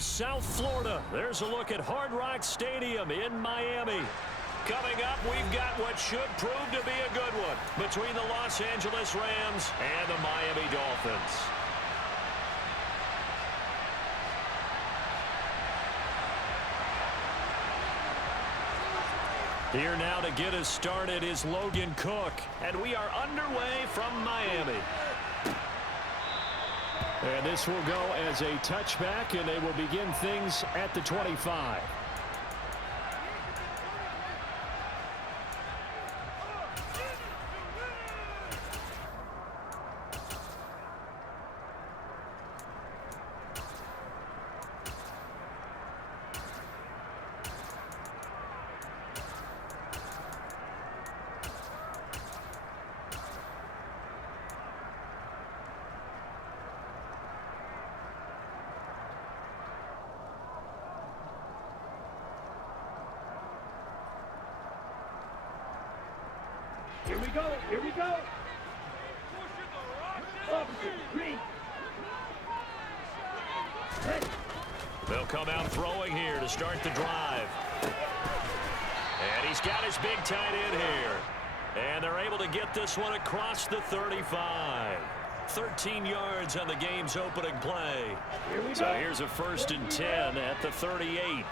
Central South Florida. There's a look at Hard Rock Stadium in Miami. Coming up, we've got what should prove to be a good one between the Los Angeles Rams and the Miami Dolphins. Here now to get us started is Logan Cook, and we are underway from Miami. And this will go as a touchback, and they will begin things at the 25. Here we go. Here we go. They'll come out throwing here to start the drive. And he's got his big tight end here. And they're able to get this one across the 35. 13 yards on the game's opening play. So here's a 1st and 10 at the 38.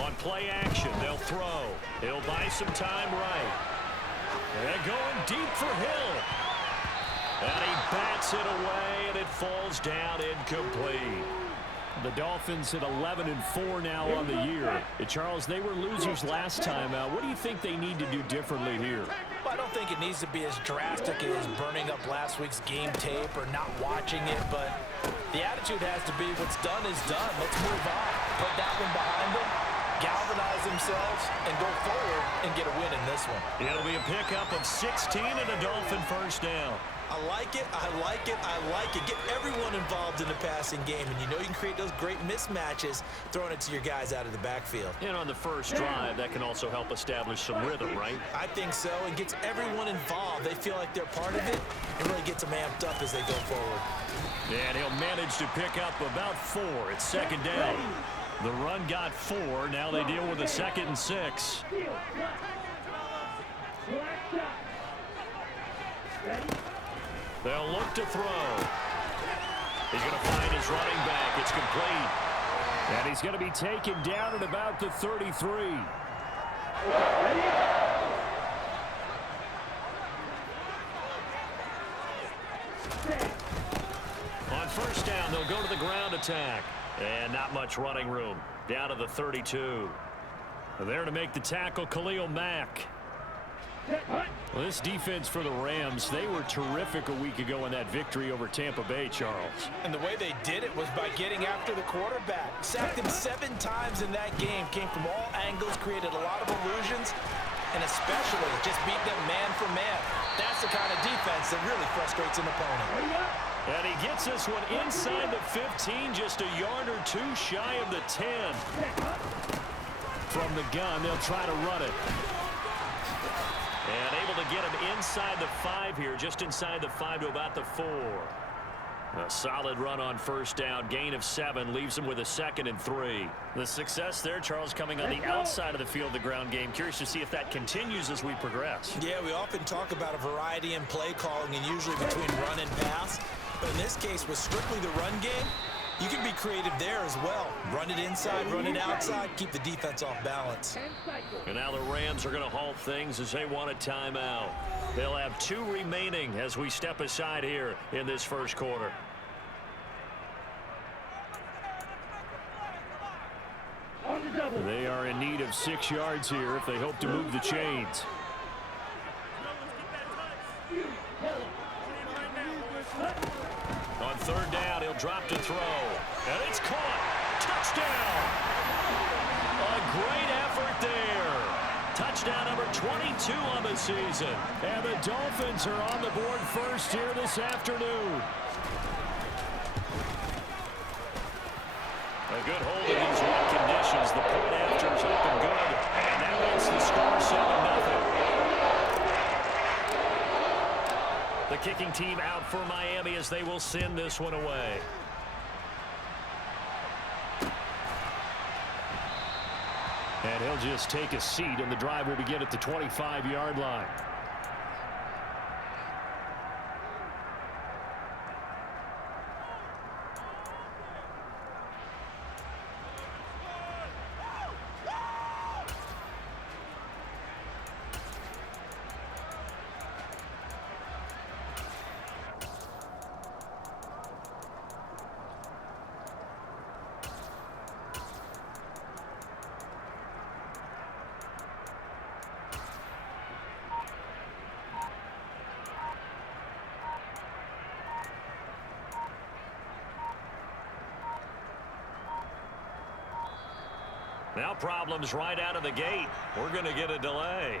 On play action, they'll throw. He'll buy some time right. And going deep for Hill. And he bats it away, and it falls down incomplete. The Dolphins at 11-4 now on the year. Charles, they were losers last time out. What do you think they need to do differently here? Well, I don't think it needs to be as drastic as burning up last week's game tape or not watching it, but the attitude has to be what's done is done. Let's move on. Put that one behind them, galvanize themselves, and go forward and get a win in this one. It'll be a pickup of 16 and a Dolphin first down. I like it, I like it, I like it. Get everyone involved in the passing game, and you know you can create those great mismatches throwing it to your guys out of the backfield. And on the first drive, that can also help establish some rhythm, right? I think so. It gets everyone involved. They feel like they're part of it and really gets them amped up as they go forward. And he'll manage to pick up about 4. It's second down. The run got 4. Now they deal with a 2nd and 6. They'll look to throw. He's going to find his running back. It's complete. And he's going to be taken down at about the 33. On first down, they'll go to the ground attack. And not much running room. Down to the 32. There to make the tackle, Khalil Mack. Well, this defense for the Rams, they were terrific a week ago in that victory over Tampa Bay, Charles. And the way they did it was by getting after the quarterback. Sacked him 7 times in that game. Came from all angles, created a lot of illusions, and especially just beat them man for man. That's the kind of defense that really frustrates an opponent. And he gets this one inside the 15, just a yard or 2 shy of the 10. From the gun, they'll try to run it. And able to get him inside the 5 here, just inside the 5 to about the 4. A solid run on first down, gain of 7, leaves him with a 2nd and 3. The success there, Charles, coming on the outside of the field, the ground game. Curious to see if that continues as we progress. Yeah, we often talk about a variety in play calling and usually between run and pass. But in this case, with strictly the run game, you can be creative there as well. Run it inside, run it outside, keep the defense off balance. And now the Rams are going to halt things as they want a timeout. They'll have 2 remaining as we step aside here in this first quarter. They are in need of 6 yards here if they hope to move the chains. On third down, he'll drop to throw. And it's caught. Touchdown. A great effort there. Touchdown number 22 on the season. And the Dolphins are on the board first here this afternoon. A good hold in these wet conditions. The point after is up and good. And that makes the score 7-0. The kicking team out for Miami as they will send this one away. And he'll just take a seat, and the drive will begin at the 25-yard line. Now problems right out of the gate. We're going to get a delay.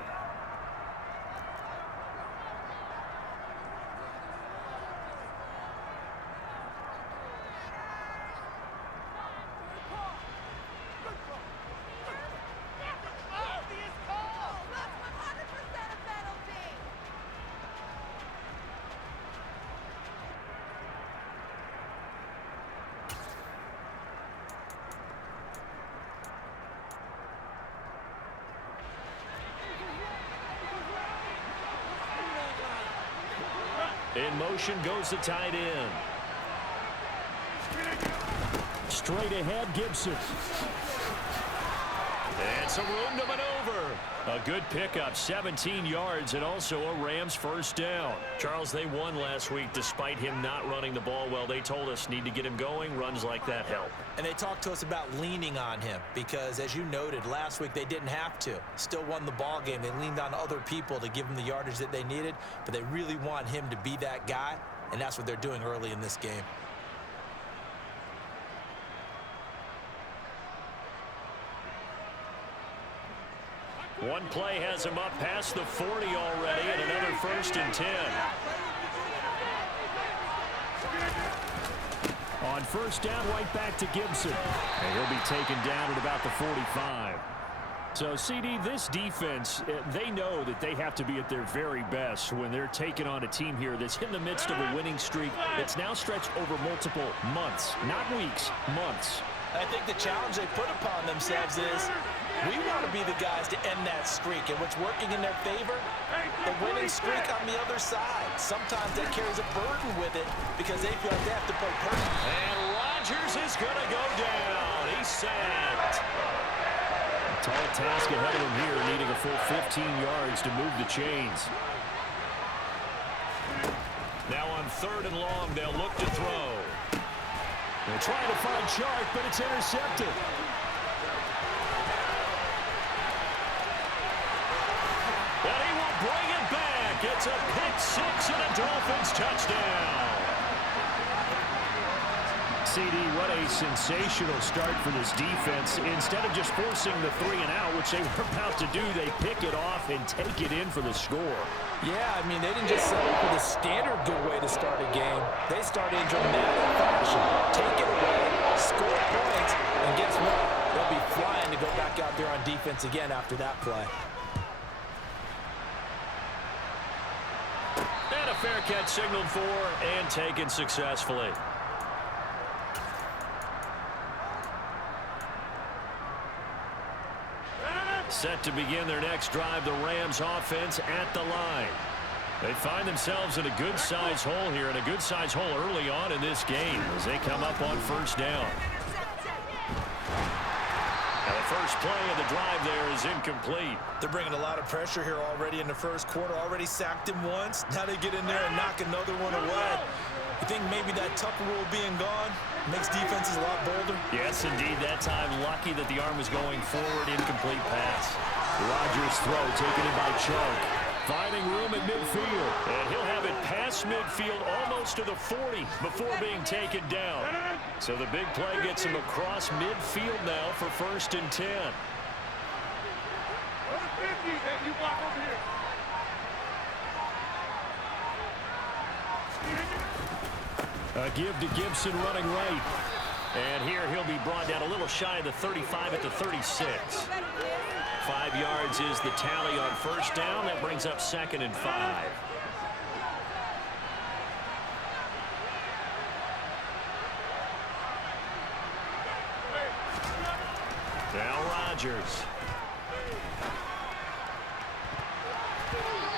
In motion goes the tight end. Straight ahead, Gibson. And some room to maneuver. A good pickup, 17 yards, and also a Rams first down. Charles, they won last week despite him not running the ball well. They told us need to get him going. Runs like that help. And they talked to us about leaning on him because, as you noted, last week they didn't have to. Still won the ball game. They leaned on other people to give them the yardage that they needed, but they really want him to be that guy, and that's what they're doing early in this game. One play has him up past the 40 already, and another 1st and 10. On first down, right back to Gibson. And he'll be taken down at about the 45. So, CD, this defense, they know that they have to be at their very best when they're taking on a team here that's in the midst of a winning streak that's now stretched over multiple months, not weeks, months. I think the challenge they put upon themselves is we want to be the guys to end that streak, and what's working in their favor, the winning streak on the other side. Sometimes that carries a burden with it because they feel like they have to play perfect. And Rodgers is going to go down. He's sacked. A tall task ahead of him here, needing a full 15 yards to move the chains. Now on 3rd and long, they'll look to throw. They're trying to find Chark, but it's intercepted. And he will bring it back. It's a pick six and a Dolphins touchdown. CD, what a sensational start for this defense. Instead of just forcing the 3 and out, which they were about to do, they pick it off and take it in for the score. Yeah, I mean, they didn't just settle for the standard good way to start a game. They started in dramatic fashion. Take it away, score points, and guess what? They'll be flying to go back out there on defense again after that play. And a fair catch signaled for and taken successfully. Set to begin their next drive, the Rams offense at the line. They find themselves in a good-sized hole here, and a good-sized hole early on in this game as they come up on first down. And the first play of the drive there is incomplete. They're bringing a lot of pressure here already in the first quarter. Already sacked him once. Now they get in there and knock another one away. You think maybe that Tucker rule being gone makes defenses a lot bolder? Yes, indeed. That time, lucky that the arm was going forward. Incomplete pass. Rodgers' throw taken in by Chark. Finding room at midfield. And he'll have it past midfield almost to the 40 before being taken down. So the big play gets him across midfield now for 1st and 10. A give to Gibson running right. And here he'll be brought down a little shy of the 35 at the 36. 5 yards is the tally on first down. That brings up 2nd and 5. Rodgers.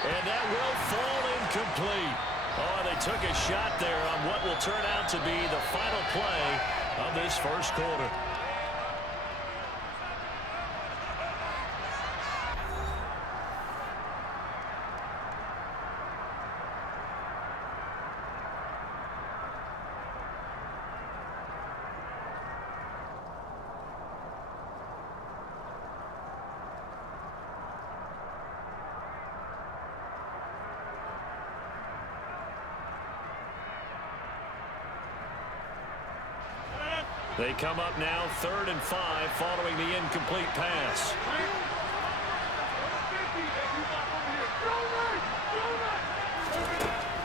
And that will fall incomplete. Oh, they took a shot there on what will turn out to be the final play of this first quarter. They come up now 3rd and 5 following the incomplete pass.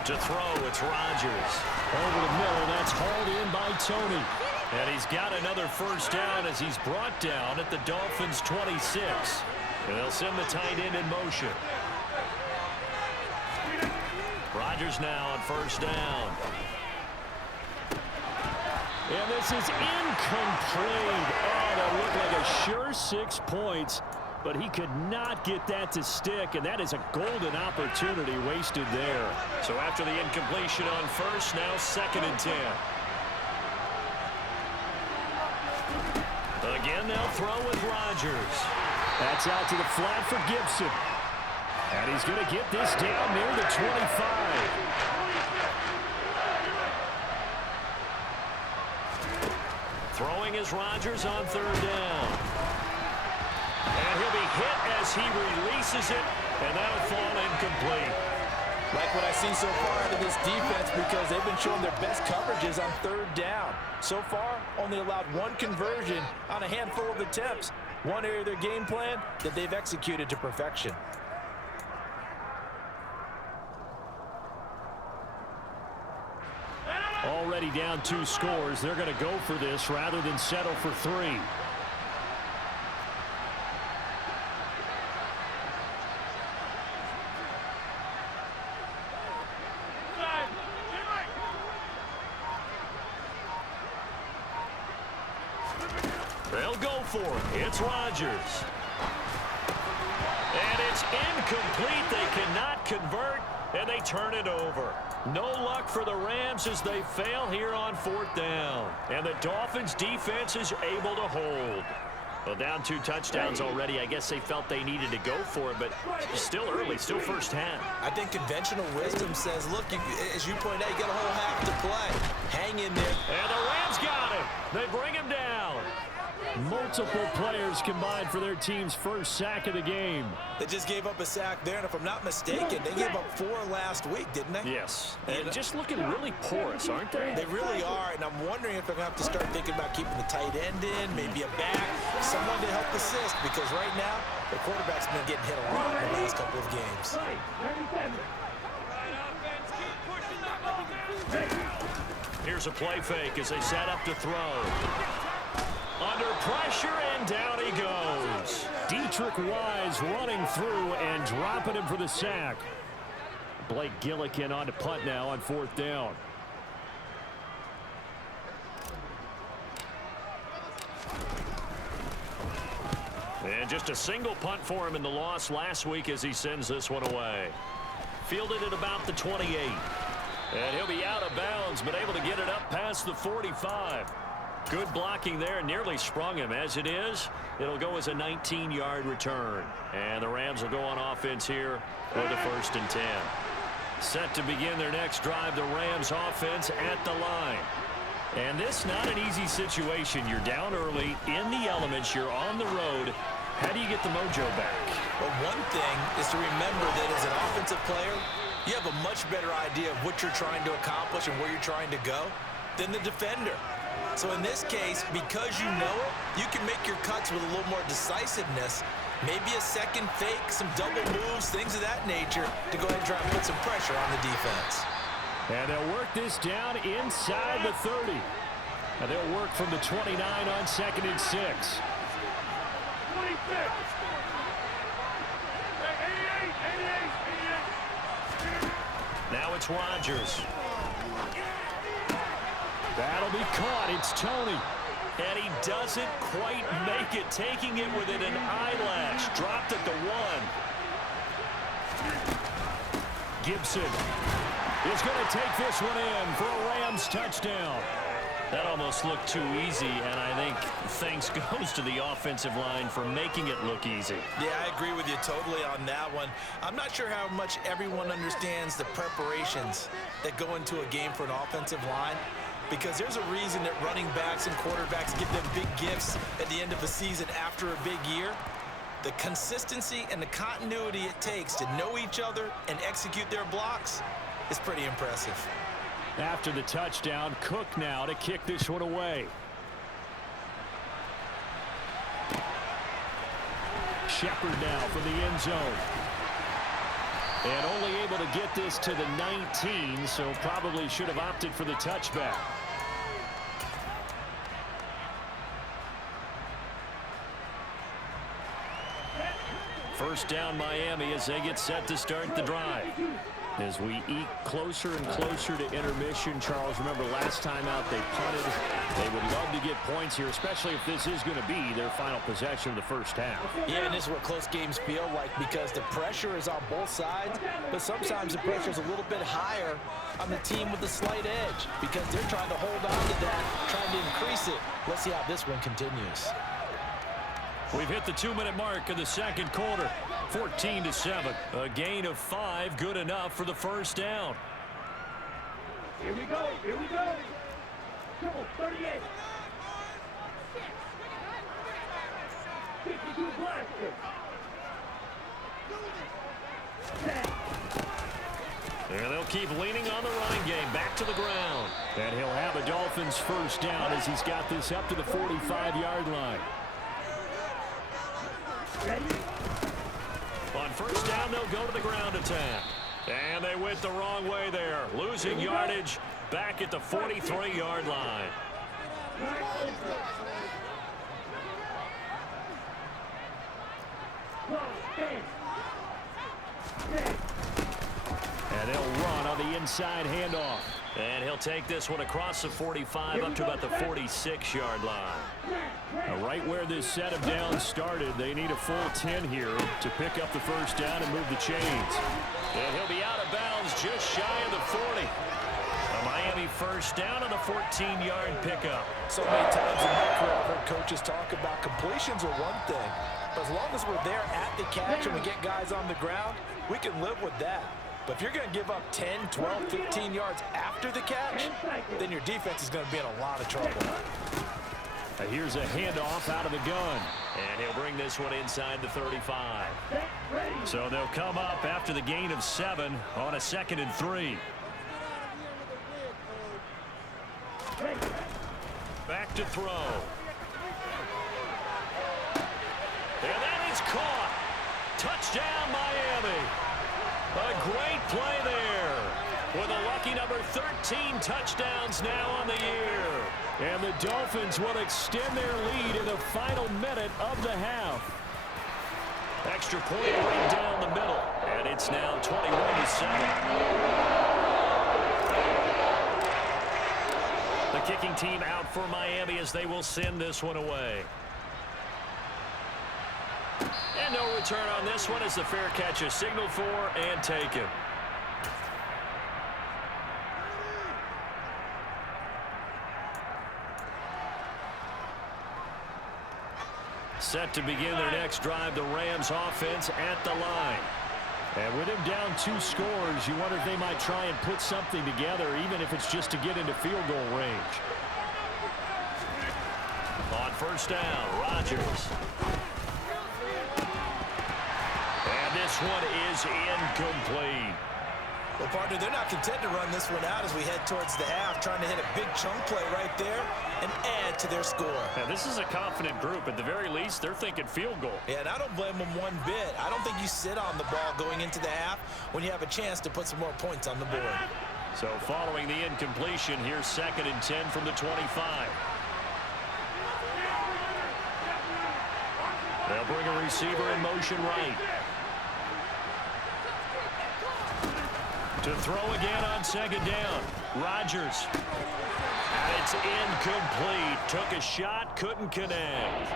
To throw, it's Rodgers. Over the middle, that's hauled in by Tony. And he's got another first down as he's brought down at the Dolphins' 26. And they'll send the tight end in motion. Rodgers now on first down. And this is incomplete. Oh, that looked like a sure 6 points, but he could not get that to stick, and that is a golden opportunity wasted there. So after the incompletion on first, now 2nd and 10. Again, they'll throw with Rodgers. That's out to the flat for Gibson. And he's going to get this down near the 25. Throwing is Rodgers on 3rd down. And he'll be hit as he releases it, and that'll fall incomplete. Like what I've seen so far out of this defense, because they've been showing their best coverages on 3rd down. So far, only allowed 1 conversion on a handful of attempts. One area of their game plan that they've executed to perfection. Already down 2 scores. They're going to go for this rather than settle for 3. They'll go for it. It's Rodgers. And it's incomplete. They cannot convert, and they turn it over. No luck for the Rams as they fail here on 4th down. And the Dolphins' defense is able to hold. Well, down 2 touchdowns already. I guess they felt they needed to go for it, but still early, still first half. I think conventional wisdom says, look, as you point out, you got a whole half to play. Hang in there. And the Rams got him. They bring him down. Multiple players combined for their team's first sack of the game. They just gave up a sack there, and if I'm not mistaken, they gave up 4 last week, didn't they? Yes. And just looking really porous, aren't they? They really are, and I'm wondering if they're going to have to start thinking about keeping the tight end in, maybe a back, someone to help assist, because right now, the quarterback's been getting hit a lot in the last couple of games. Here's a play fake as they set up to throw. Under pressure, and down he goes. Dietrich Wise running through and dropping him for the sack. Blake Gillikin on to punt now on 4th down. And just a single punt for him in the loss last week as he sends this one away. Fielded at about the 28. And he'll be out of bounds, but able to get it up past the 45. Good blocking there, nearly sprung him. As it is, it'll go as a 19-yard return. And the Rams will go on offense here for the 1st and 10. Set to begin their next drive, the Rams offense at the line. And this not an easy situation. You're down early, in the elements, you're on the road. How do you get the mojo back? Well, one thing is to remember that as an offensive player, you have a much better idea of what you're trying to accomplish and where you're trying to go than the defender. So in this case, because you know it, you can make your cuts with a little more decisiveness, maybe a second fake, some double moves, things of that nature, to go ahead and try and put some pressure on the defense. And they'll work this down inside the 30. And they'll work from the 29 on 2nd and 6. 26. Now it's Rodgers. That'll be caught. It's Tony. And he doesn't quite make it, taking it within an eyelash. Dropped at the 1. Gibson is going to take this one in for a Rams touchdown. That almost looked too easy, and I think thanks goes to the offensive line for making it look easy. Yeah, I agree with you totally on that one. I'm not sure how much everyone understands the preparations that go into a game for an offensive line, because there's a reason that running backs and quarterbacks give them big gifts at the end of the season after a big year. The consistency and the continuity it takes to know each other and execute their blocks is pretty impressive. After the touchdown, Cook now to kick this one away. Shepard now for the end zone. And only able to get this to the 19, so probably should have opted for the touchback. First down Miami as they get set to start the drive. As we eke closer and closer to intermission, Charles, remember last time out they punted. They would love to get points here, especially if this is going to be their final possession of the first half. Yeah, and this is what close games feel like, because the pressure is on both sides, but sometimes the pressure is a little bit higher on the team with the slight edge because they're trying to hold on to that, trying to increase it. Let's see how this one continues. We've hit the 2-minute mark of the second quarter. 14-7. A gain of 5, good enough for the first down. Here we go. Here we go. Triple 38. 52 blaster. 10. And they'll keep leaning on the running game. Back to the ground. And he'll have a Dolphins first down as he's got this up to the 45-yard line. Ready? On first down, they'll go to the ground attack. And they went the wrong way there. Losing yardage back at the 43-yard line. And they'll run on the inside handoff. And he'll take this one across the 45 up to about the 46-yard line. Now, right where this set of downs started, they need a full 10 here to pick up the first down and move the chains. And he'll be out of bounds just shy of the 40. A Miami first down on a 14-yard pickup. So many times in my career, I've heard coaches talk about completions are one thing, but as long as we're there at the catch and we get guys on the ground, we can live with that. But if you're going to give up 10, 12, 15 yards after the catch, then your defense is going to be in a lot of trouble. Here's a handoff out of the gun. And he'll bring this one inside the 35. So they'll come up after the gain of 7 on a 2nd and 3. Back to throw. And that is caught. Touchdown, Miami. A great play there with a lucky number 13 touchdowns now on the year. And the Dolphins will extend their lead in the final minute of the half. Extra point right down the middle. And it's now 21-7. The kicking team out for Miami as they will send this one away. And no return on this one as the fair catch is signaled for and taken. Set to begin their next drive, the Rams offense at the line. And with him down 2 scores, you wonder if they might try and put something together, even if it's just to get into field goal range. On first down, Rodgers. This one is incomplete. Well, partner, they're not content to run this one out as we head towards the half, trying to hit a big chunk play right there and add to their score. Now, this is a confident group. At the very least, they're thinking field goal. Yeah, and I don't blame them one bit. I don't think you sit on the ball going into the half when you have a chance to put some more points on the board. So following the incompletion, here's 2nd and 10 from the 25. They'll bring a receiver in motion right. To throw again on 2nd down. Rodgers. And it's incomplete. Took a shot, couldn't connect.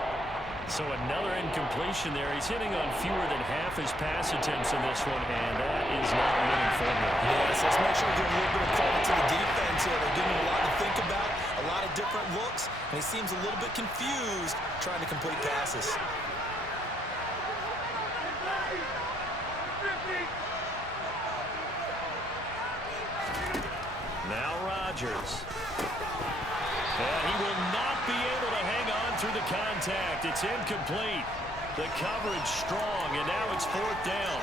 So another incompletion there. He's hitting on fewer than half his pass attempts in this one, and that is not winning formula. Yes, let's make sure we give a little bit of credit to the defense here. They're giving him a lot to think about, a lot of different looks, and he seems a little bit confused trying to complete passes. Now Rodgers. And he will not be able to hang on through the contact. It's incomplete. The coverage strong, and now it's 4th down.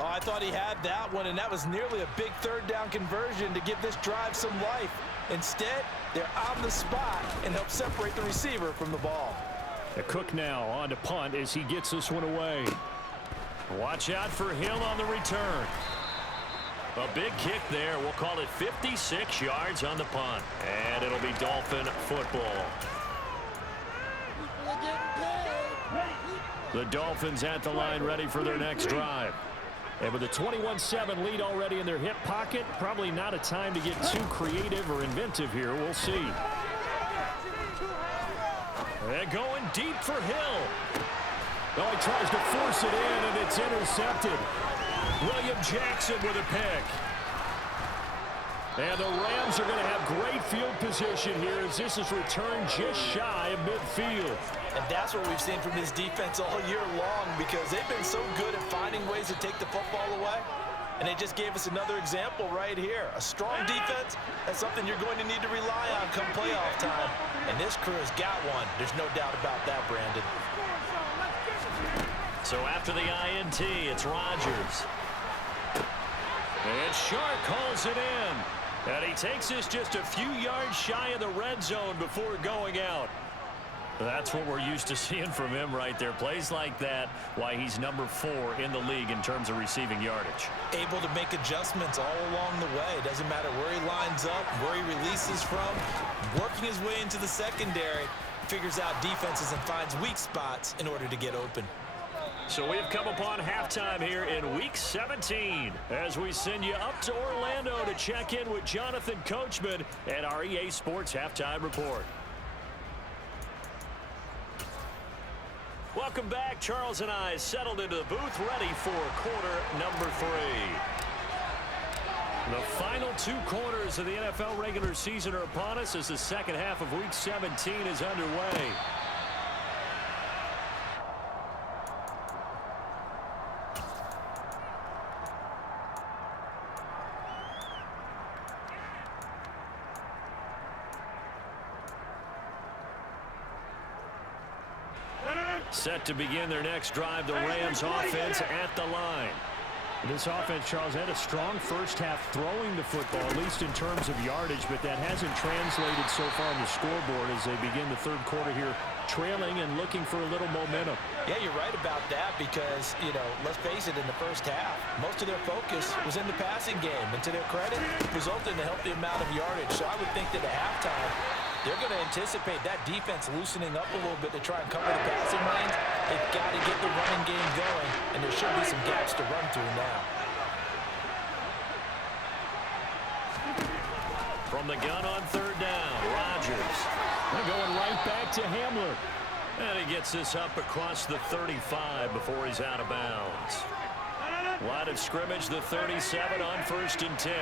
Oh, I thought he had that one, and that was nearly a big 3rd down conversion to give this drive some life. Instead, they're on the spot and help separate the receiver from the ball. The Cook now on to punt as he gets this one away. Watch out for Hill on the return. A big kick there. We'll call it 56 yards on the punt. And it'll be Dolphin football. The Dolphins at the line ready for their next drive. And with a 21-7 lead already in their hip pocket, probably not a time to get too creative or inventive here. We'll see. And going deep for Hill. Oh, he tries to force it in, and it's intercepted. William Jackson with a pick. And the Rams are going to have great field position here as this is returned just shy of midfield. And that's what we've seen from this defense all year long, because they've been so good at finding ways to take the football away. And they just gave us another example right here. A strong defense, that's something you're going to need to rely on come playoff time. And this crew has got one. There's no doubt about that, Brandon. So after the INT, it's Rodgers. And Shark calls it in. And he takes this just a few yards shy of the red zone before going out. That's what we're used to seeing from him right there. Plays like that, why he's number 4 in the league in terms of receiving yardage. Able to make adjustments all along the way. Doesn't matter where he lines up, where he releases from. Working his way into the secondary, figures out defenses and finds weak spots in order to get open. So we've come upon halftime here in Week 17 as we send you up to Orlando to check in with Jonathan Coachman and our EA Sports Halftime Report. Welcome back. Charles and I settled into the booth ready for quarter number 3. The final 2 quarters of the NFL regular season are upon us as the second half of Week 17 is underway. Set to begin their next drive, the Rams offense at the line. This offense, Charles, had a strong first half throwing the football, at least in terms of yardage, but that hasn't translated so far on the scoreboard as they begin the third quarter here, trailing and looking for a little momentum. Yeah, you're right about that because, let's face it, in the first half, most of their focus was in the passing game. And to their credit, resulted in a healthy amount of yardage. So I would think that at halftime, they're going to anticipate that defense loosening up a little bit to try and cover the passing lanes. They've got to get the running game going, and there should be some gaps to run through now. From the gun on 3rd down, Rodgers. They're going right back to Hamler. And he gets this up across the 35 before he's out of bounds. Line of scrimmage, the 37 on 1st and 10.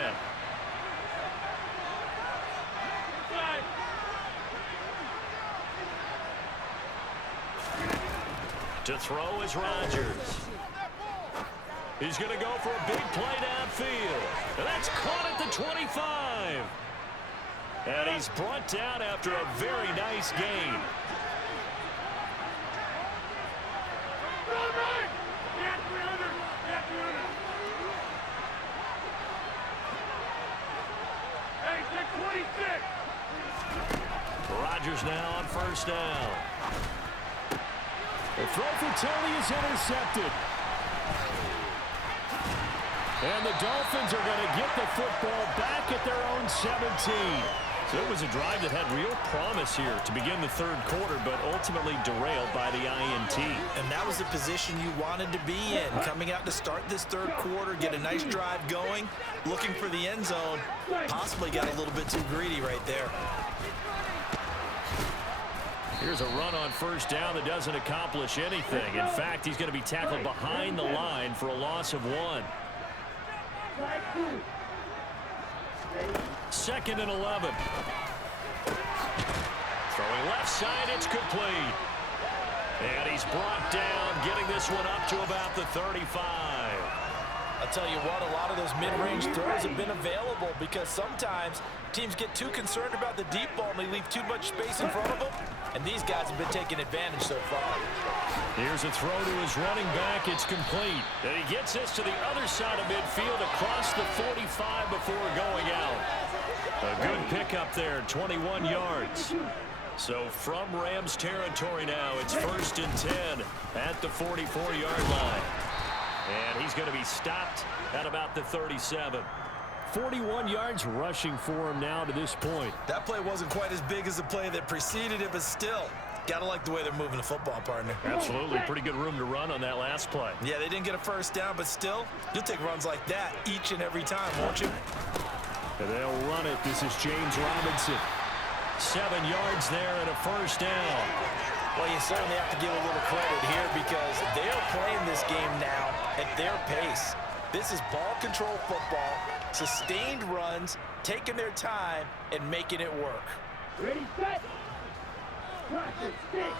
To throw is Rodgers. He's going to go for a big play downfield. And that's caught at the 25. And he's brought down after a very nice gain. Rodgers now on 1st down. The throw for Tony is intercepted. And the Dolphins are going to get the football back at their own 17. So it was a drive that had real promise here to begin the third quarter, but ultimately derailed by the INT. And that was the position you wanted to be in. Coming out to start this third quarter, get a nice drive going, looking for the end zone. Possibly got a little bit too greedy right there. Here's a run on first down that doesn't accomplish anything. In fact, he's going to be tackled behind the line for a loss of 1. 2nd and 11. Throwing left side, it's complete. And he's brought down, getting this one up to about the 35. I'll tell you what, a lot of those mid-range throws have been available because sometimes teams get too concerned about the deep ball and they leave too much space in front of them. And these guys have been taking advantage so far. Here's a throw to his running back. It's complete. And he gets this to the other side of midfield across the 45 before going out. A good pickup there, 21 yards. So from Rams territory now, it's 1st and 10 at the 44-yard line. And he's going to be stopped at about the 37. 41 yards rushing for him now to this point. That play wasn't quite as big as the play that preceded it, but still, gotta like the way they're moving the football, partner. Absolutely. Pretty good room to run on that last play. Yeah, they didn't get a first down, but still, you'll take runs like that each and every time, won't you? And they'll run it. This is James Robinson. 7 yards there and a first down. Well, you certainly have to give a little credit here because they are playing this game now at their pace. This is ball control football, sustained runs, taking their time, and making it work. Ready, set. Practice, stick.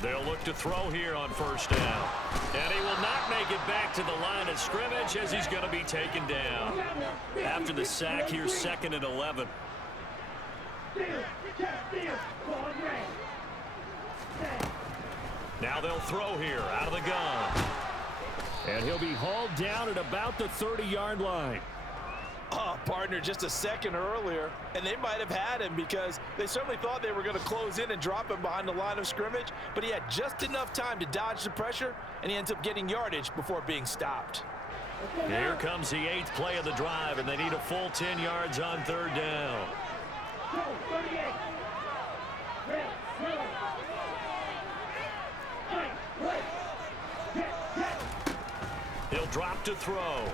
They'll look to throw here on first down. And he will not make it back to the line of scrimmage as he's going to be taken down. After the sack, here's 2nd and 11. Now they'll throw here out of the gun. And he'll be hauled down at about the 30-yard line. Oh, partner, just a second earlier, and they might have had him because they certainly thought they were going to close in and drop him behind the line of scrimmage, but he had just enough time to dodge the pressure, and he ends up getting yardage before being stopped. Here comes the 8th play of the drive, and they need a full 10 yards on 3rd down. He'll drop to throw.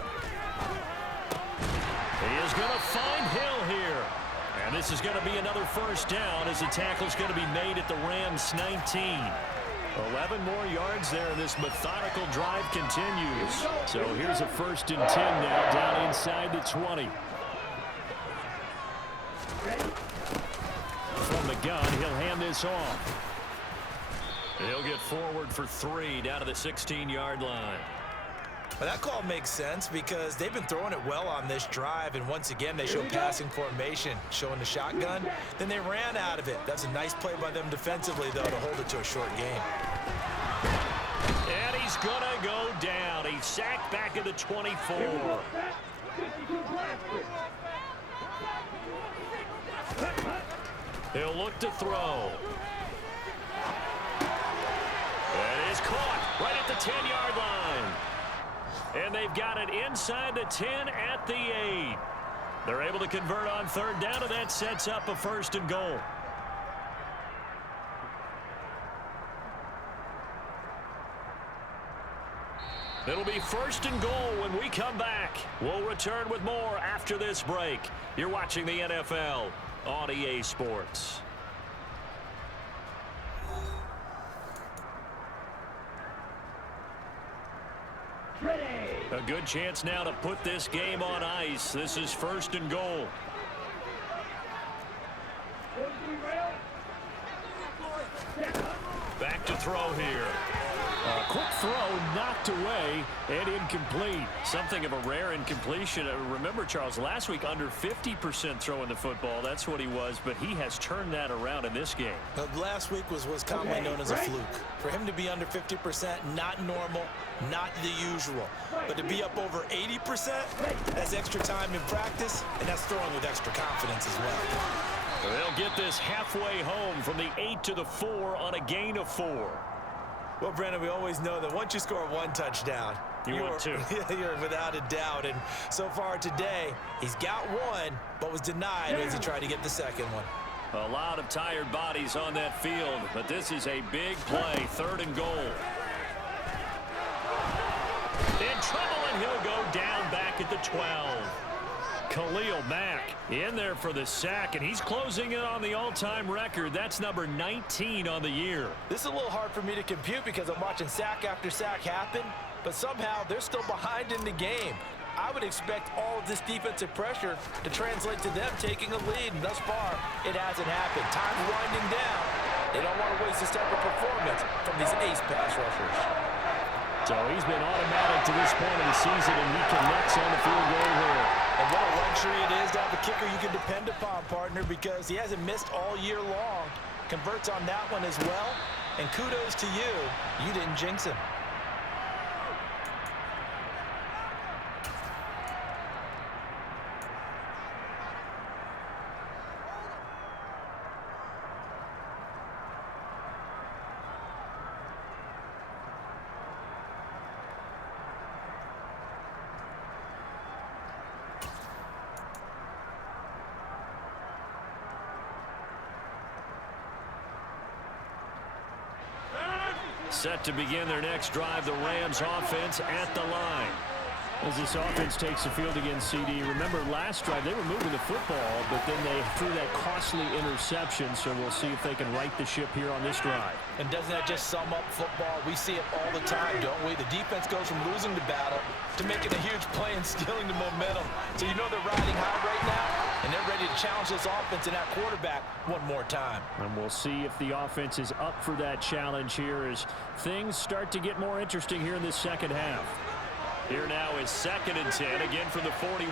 He is going to find Hill here. And this is going to be another first down as the tackle's going to be made at the Rams 19. 11 more yards there, and this methodical drive continues. So here's a 1st and 10 now down inside the 20. From the gun, he'll hand this off. He'll get forward for 3 down to the 16-yard line. Well, that call makes sense because they've been throwing it well on this drive, and once again they show passing formation, showing the shotgun. Then they ran out of it. That's a nice play by them defensively, though, to hold it to a short game. And he's going to go down. He's sacked back at the 24. He'll look to throw. That is caught right at the 10-yard line. And they've got it inside the 10 at the 8. They're able to convert on 3rd down, and that sets up a 1st and goal. It'll be 1st and goal when we come back. We'll return with more after this break. You're watching the NFL on EA Sports. A good chance now to put this game on ice. This is 1st and goal. Back to throw here. A quick throw knocked away and incomplete. Something of a rare incompletion. Remember, Charles, last week under 50% throwing the football. That's what he was, but he has turned that around in this game. Last week was commonly known as a fluke. For him to be under 50%, not normal, not the usual. But to be up over 80%, that's extra time in practice, and that's throwing with extra confidence as well. They'll get this halfway home from the 8 to the 4 on a gain of 4. Well, Brandon, we always know that once you score 1 touchdown, you're without a doubt. And so far today, he's got 1, but was denied as he tried to get the second one. A lot of tired bodies on that field, but this is a big play, 3rd and goal. In trouble, and he'll go down back at the 12. Khalil Mack in there for the sack, and he's closing in on the all-time record. That's number 19 on the year. This is a little hard for me to compute because I'm watching sack after sack happen, but somehow they're still behind in the game. I would expect all of this defensive pressure to translate to them taking a lead, and thus far, it hasn't happened. Time's winding down. They don't want to waste a separate performance from these ace pass rushers. So he's been automatic to this point of the season, and he connects on the field goal here. And what a luxury it is to have a kicker you can depend upon, partner, because he hasn't missed all year long. Converts on that one as well, and kudos to you. You didn't jinx him. Set to begin their next drive, the Rams offense at the line. As this offense takes the field against CD, remember last drive they were moving the football, but then they threw that costly interception, so we'll see if they can right the ship here on this drive. And doesn't that just sum up football? We see it all the time, don't we? The defense goes from losing the battle to making a huge play and stealing the momentum. So you know they're riding high right now, and they're ready to challenge this offense and that quarterback one more time. And we'll see if the offense is up for that challenge here as things start to get more interesting here in this second half. Here now is 2nd and 10, again from the 41.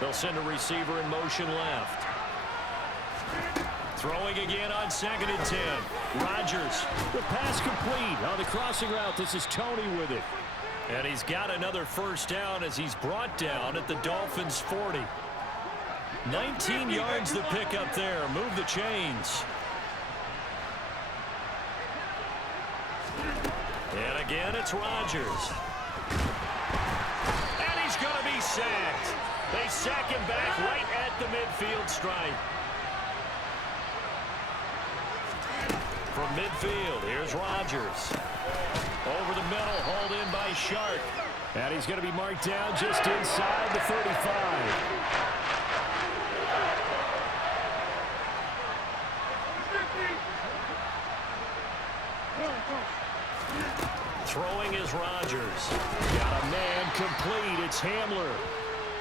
They'll send a receiver in motion left. Throwing again on 2nd and 10. Rodgers. The pass complete on the crossing route. This is Tony with it. And he's got another first down as he's brought down at the Dolphins' 40. 19 yards the pick up there. Move the chains. And again, it's Rodgers. And he's going to be sacked. They sack him back right at the midfield stripe. From midfield, here's Rodgers. Over the middle, hauled in by Shark. And he's going to be marked down just inside the 35. Throwing is Rodgers. Got a man complete. It's Hamler.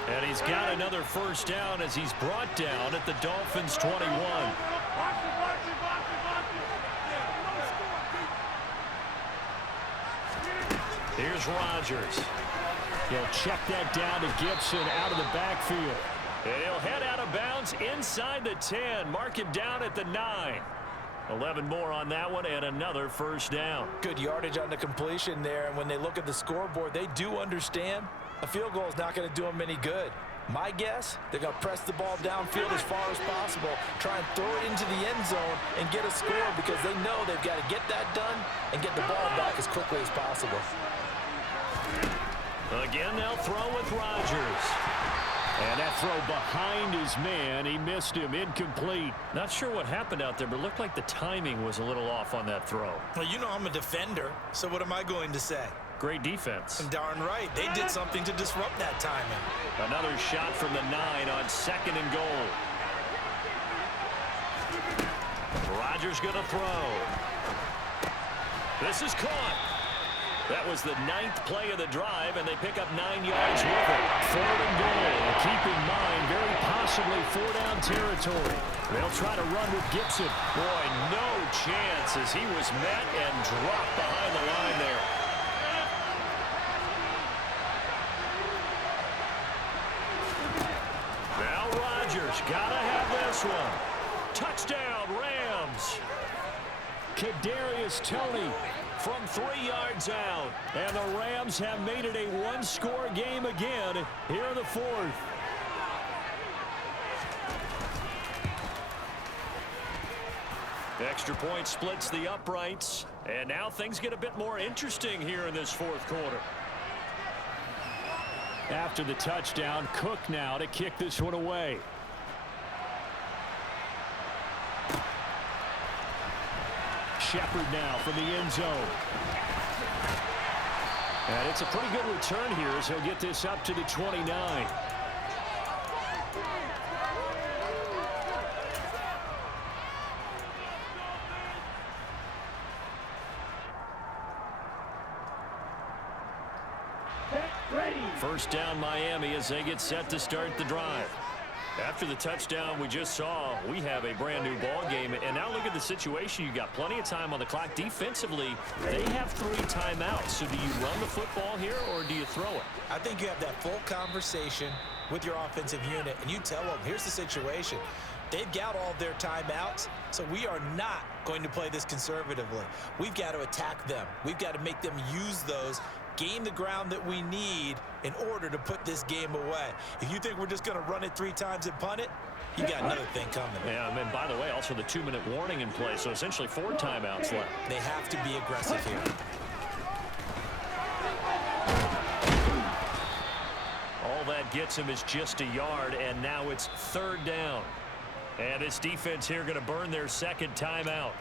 And he's got another first down as he's brought down at the Dolphins' 21. Here's Rodgers. He'll check that down to Gibson out of the backfield. And he'll head out of bounds inside the 10. Mark him down at the 9. 11 more on that one and another first down. Good yardage on the completion there, and when they look at the scoreboard, they do understand a field goal is not going to do them any good. My guess, they're going to press the ball downfield as far as possible, try and throw it into the end zone and get a score because they know they've got to get that done and get the ball back as quickly as possible. Again, they'll throw with Rodgers. And that throw behind his man, he missed him, incomplete. Not sure what happened out there, but it looked like the timing was a little off on that throw. Well, you know I'm a defender, so what am I going to say? Great defense. And darn right, they did something to disrupt that timing. Another shot from the 9 on 2nd and goal. Rodgers going to throw. This is caught. That was the 9th play of the drive, and they pick up 9 yards with it. 4th and goal. Keep in mind, very possibly 4-down territory. They'll try to run with Gibson. Boy, no chance as he was met and dropped behind the line there. Now Rodgers gotta have this one. Touchdown, Rams. Kadarius Toney from 3 yards out. And the Rams have made it a one-score game again here in the 4th. Extra point splits the uprights. And now things get a bit more interesting here in this 4th quarter. After the touchdown, Cook now to kick this one away. Shepard now from the end zone. And it's a pretty good return here as he'll get this up to the 29. First down Miami as they get set to start the drive. After the touchdown we just saw, we have a brand new ball game. And now look at the situation. You got plenty of time on the clock. Defensively, they have 3 timeouts. So do you run the football here or do you throw it? I think you have that full conversation with your offensive unit, and you tell them, here's the situation. They've got all of their timeouts, so we are not going to play this conservatively. We've got to attack them. We've got to make them use those, gain the ground that we need in order to put this game away. If you think we're just going to run it 3 times and punt it, you got another thing coming. Yeah, and by the way, also the 2-minute warning in play, so essentially 4 timeouts left. They have to be aggressive here. All that gets him is just a yard, and now it's 3rd down. And this defense here going to burn their 2nd timeout.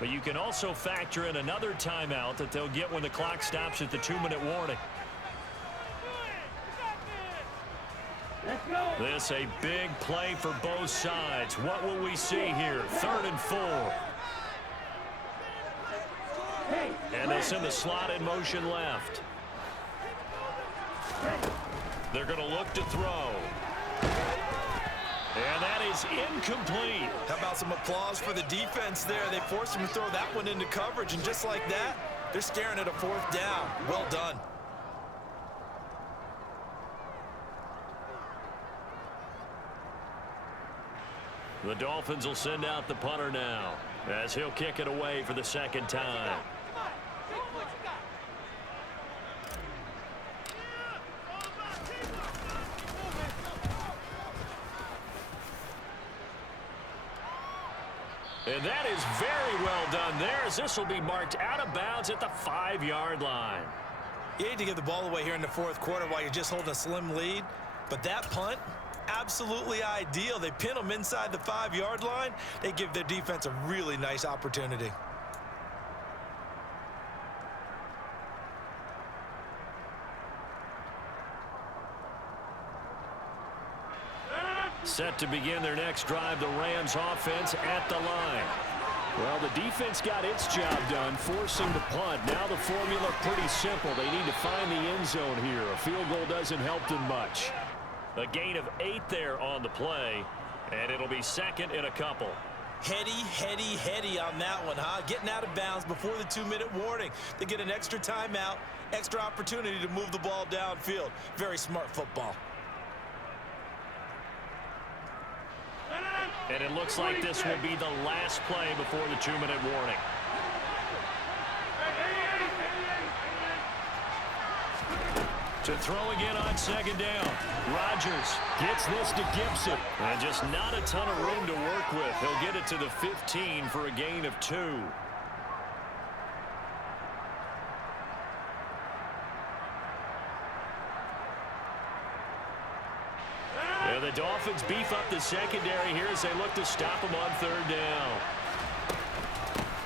But you can also factor in another timeout that they'll get when the clock stops at the 2-minute warning. Let's go. This a big play for both sides. What will we see here? 3rd and 4. And they'll send the slot in motion left. They're going to look to throw. And that is incomplete. How about some applause for the defense there? They forced him to throw that one into coverage, and just like that, they're staring at a 4th down. Well done. The Dolphins will send out the punter now as he'll kick it away for the 2nd time. And that is very well done there, as this will be marked out of bounds at the 5-yard line. You hate to give the ball away here in the 4th quarter while you're just holding a slim lead, but that punt, absolutely ideal. They pin them inside the 5-yard line. They give their defense a really nice opportunity. Set to begin their next drive, the Rams offense at the line. Well, the defense got its job done, forcing the punt. Now the formula pretty simple. They need to find the end zone here. A field goal doesn't help them much. A gain of 8 there on the play, and it'll be 2nd and a couple. Heady on that one, huh? Getting out of bounds before the 2-minute warning. They get an extra timeout, extra opportunity to move the ball downfield. Very smart football. And it looks like this will be the last play before the 2-minute warning. To throw again on 2nd down. Rodgers gets this to Gibson. And just not a ton of room to work with. He'll get it to the 15 for a gain of 2. And the Dolphins beef up the secondary here as they look to stop him on 3rd down.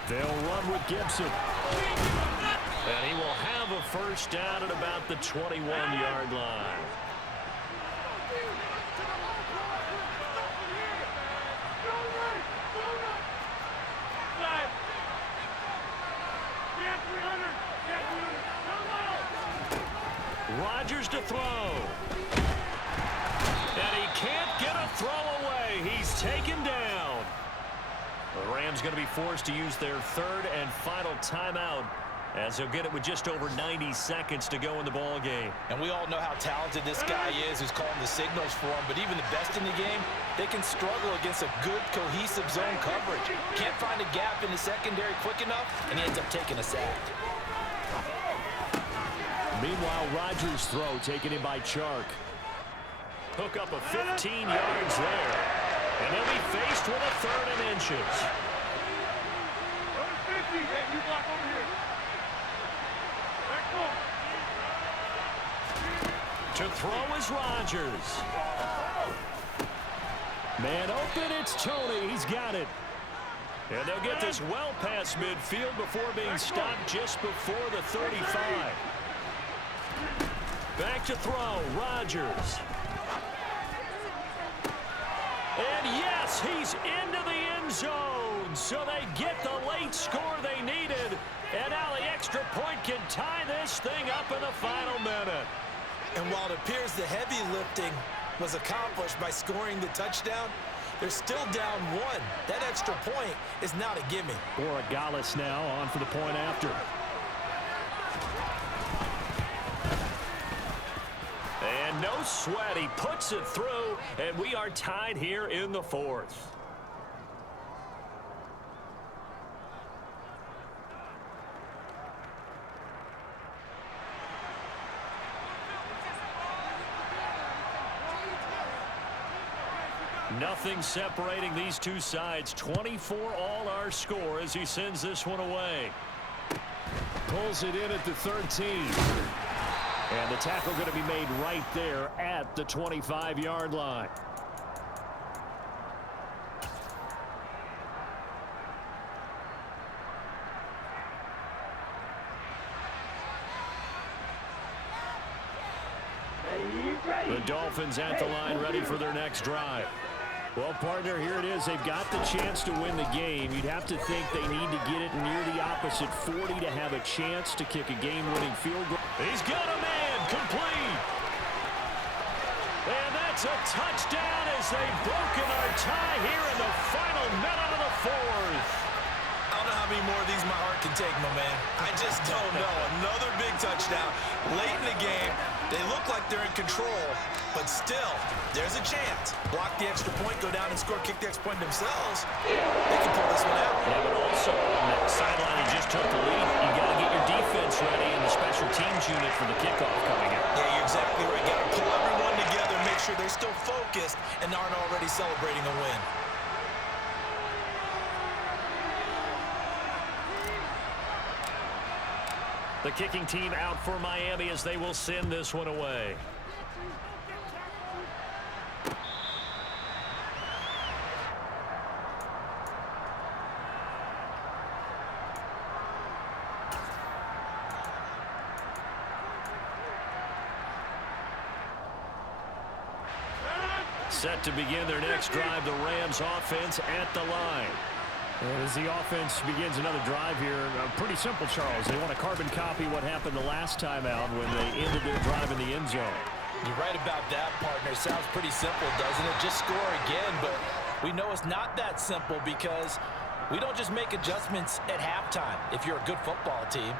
They'll run with Gibson. And he will have a first down at about the 21-yard line. Rodgers to throw. And he can't get a throw away. He's taken down. The Rams going to be forced to use their 3rd and final timeout as they'll get it with just over 90 seconds to go in the ball game. And we all know how talented this guy is who's calling the signals for him, but even the best in the game, they can struggle against a good cohesive zone coverage. Can't find a gap in the secondary quick enough, and he ends up taking a sack. Meanwhile, Rodgers' throw taken in by Chark. Hook up a 15 yards there. And they'll be faced with a 3rd and inches. To throw is Rodgers. Man open, it's Tony. He's got it. And they'll get this well past midfield before being stopped just before the 35. Back to throw, Rodgers. And yes, he's into the end zone. So they get the late score they needed. And now the extra point can tie this thing up in the final minute. And while it appears the heavy lifting was accomplished by scoring the touchdown, they're still down one. That extra point is not a gimme. Borregales now on for the point after. And no sweat. He puts it through, and we are tied here in the fourth. Nothing separating these two sides. 24 all our score as he sends this one away. Pulls it in at the 13. And the tackle going to be made right there at the 25-yard line. The Dolphins at the line ready for their next drive. Well, partner, here it is. They've got the chance to win the game. You'd have to think they need to get it near the opposite 40 to have a chance to kick a game-winning field goal. He's got a man complete. And that's a touchdown as they've broken our tie here in the final minute of the fourth. I don't know how many more of these my heart can take, my man. I just don't know. Another big touchdown late in the game. They look like they're in control, but still, there's a chance. Block the extra point, go down and score, kick the extra point themselves. They can pull this one out. Yeah, but also on that sideline, he just took the lead. You got to get your defense ready and the special teams unit for the kickoff coming up. Yeah, you're exactly right. Got to pull everyone together, make sure they're still focused and aren't already celebrating a win. The kicking team out for Miami as they will send this one away. Set to begin their next drive, the Rams offense at the line. And as the offense begins another drive here, pretty simple, Charles. They want to carbon copy what happened the last time out when they ended their drive in the end zone. You're right about that, partner. Sounds pretty simple, doesn't it? Just score again, but we know it's not that simple because we don't just make adjustments at halftime if you're a good football team.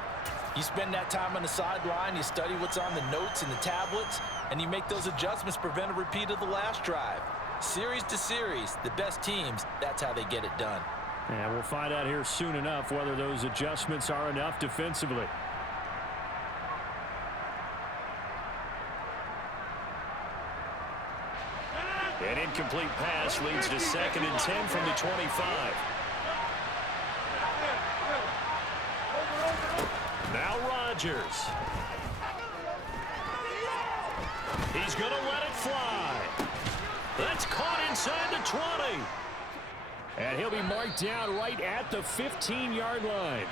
You spend that time on the sideline, you study what's on the notes and the tablets, and you make those adjustments to prevent a repeat of the last drive. Series to series, the best teams, that's how they get it done. And we'll find out here soon enough whether those adjustments are enough defensively. An incomplete pass leads to 2nd and 10 from the 25. Now Rodgers. He's going to let it fly. That's caught inside the 20. And he'll be marked down right at the 15-yard line.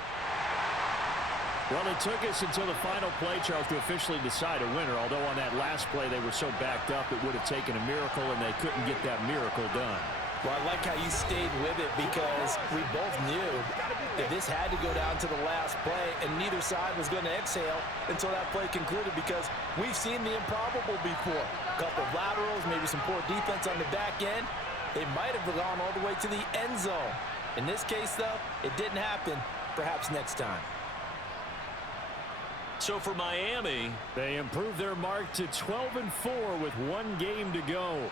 Well, it took us until the final play, Charles, to officially decide a winner. Although on that last play they were so backed up it would have taken a miracle, and they couldn't get that miracle done. Well, I like how you stayed with it because we both knew that this had to go down to the last play, and neither side was going to exhale until that play concluded because we've seen the improbable before. A couple of laterals, maybe some poor defense on the back end. They might have gone all the way to the end zone. In this case, though, it didn't happen. Perhaps next time. So for Miami, they improved their mark to 12-4 with one game to go.